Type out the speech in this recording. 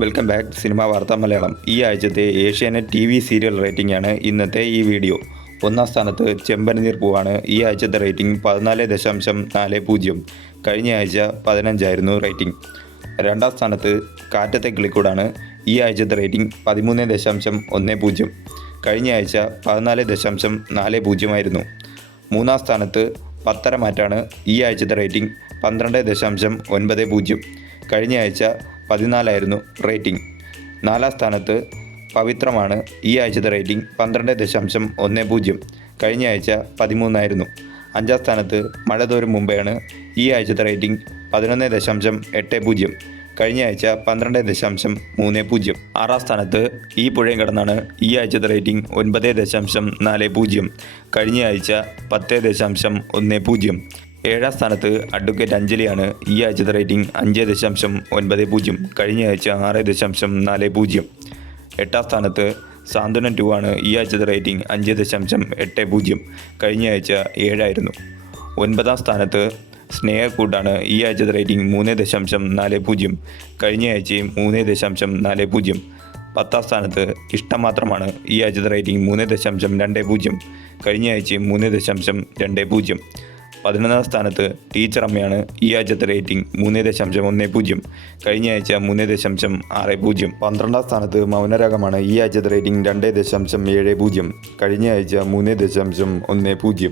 Welcome back cinema വാർത്ത മലയാളം. ഈ ആഴ്ചത്തെ ഏഷ്യാനെറ്റ് TV സീരിയൽ റേറ്റിംഗ് ആണ് ഇന്നത്തെ ഈ വീഡിയോ. ഒന്നാം സ്ഥാനത്ത് ചെമ്പനീർ പൂവാണ്. ഈ ആഴ്ചത്തെ റേറ്റിംഗ് 14.40. കഴിഞ്ഞ ആഴ്ച 15 ആയിരുന്നു റേറ്റിംഗ്. രണ്ടാം സ്ഥാനത്ത് കാറ്റത്തെ കിളിക്കൂടാണ്. ഈ ആഴ്ചത്തെ റേറ്റിംഗ് 13.10. കഴിഞ്ഞ ആഴ്ച 14.40 ആയിരുന്നു. മൂന്നാം സ്ഥാനത്ത് പത്തരമാറ്റാണ്. ഈ ആഴ്ചത്തെ റേറ്റിംഗ് 12.90. കഴിഞ്ഞ ആഴ്ച 14 ആയിരുന്നു റേറ്റിംഗ്. നാലാം സ്ഥാനത്ത് പവിത്രമാണ്. ഈ ആഴ്ചത്തെ റേറ്റിംഗ് 12.10. കഴിഞ്ഞ ആഴ്ച 13 ആയിരുന്നു. അഞ്ചാം സ്ഥാനത്ത് മഴ തോരും മുമ്പെയാണ്. ഈ ആഴ്ചത്തെ റേറ്റിംഗ് 11.80. കഴിഞ്ഞ ആഴ്ച 12.30. ആറാം സ്ഥാനത്ത് ഈ പുഴയും കടന്നാണ്. ഈ ആഴ്ചത്തെ റേറ്റിംഗ് 9.40. കഴിഞ്ഞ ആഴ്ച 10.10. ഏഴാം സ്ഥാനത്ത് അഡ്വക്കേറ്റ് അഞ്ജലിയാണ്. ഈ ആഴ്ചത്തെ റേറ്റിംഗ് 5.90. കഴിഞ്ഞ ആഴ്ച 6.40. എട്ടാം സ്ഥാനത്ത് സാന്ത്വനം 2 ആണ്. ഈ ആഴ്ചത്തെ റേറ്റിംഗ് 5.80. കഴിഞ്ഞ ആഴ്ച 7 ആയിരുന്നു. ഒൻപതാം സ്ഥാനത്ത് സ്നേഹക്കൂട്ടാണ്. ഈ ആഴ്ചത്തെ റേറ്റിംഗ് 3.40. കഴിഞ്ഞ ആഴ്ചയും 3.40. പത്താം സ്ഥാനത്ത് ഇഷ്ടം മാത്രമാണ്. ഈ ആഴ്ചത്തെ റേറ്റിംഗ് 3.20. കഴിഞ്ഞ ആഴ്ചയും 3.20. 11ാം സ്ഥാനത്ത് ടീച്ചർ അമ്മയാണ്. ഈ ആഴ്ചത്തെ റേറ്റിംഗ് 3.10. കഴിഞ്ഞ ആഴ്ച 3.60. 12ാം സ്ഥാനത്ത് മൗനരാഗമാണ്. ഈ ആഴ്ചത്തെ റേറ്റിംഗ് 2.70. കഴിഞ്ഞ ആഴ്ച 3.10.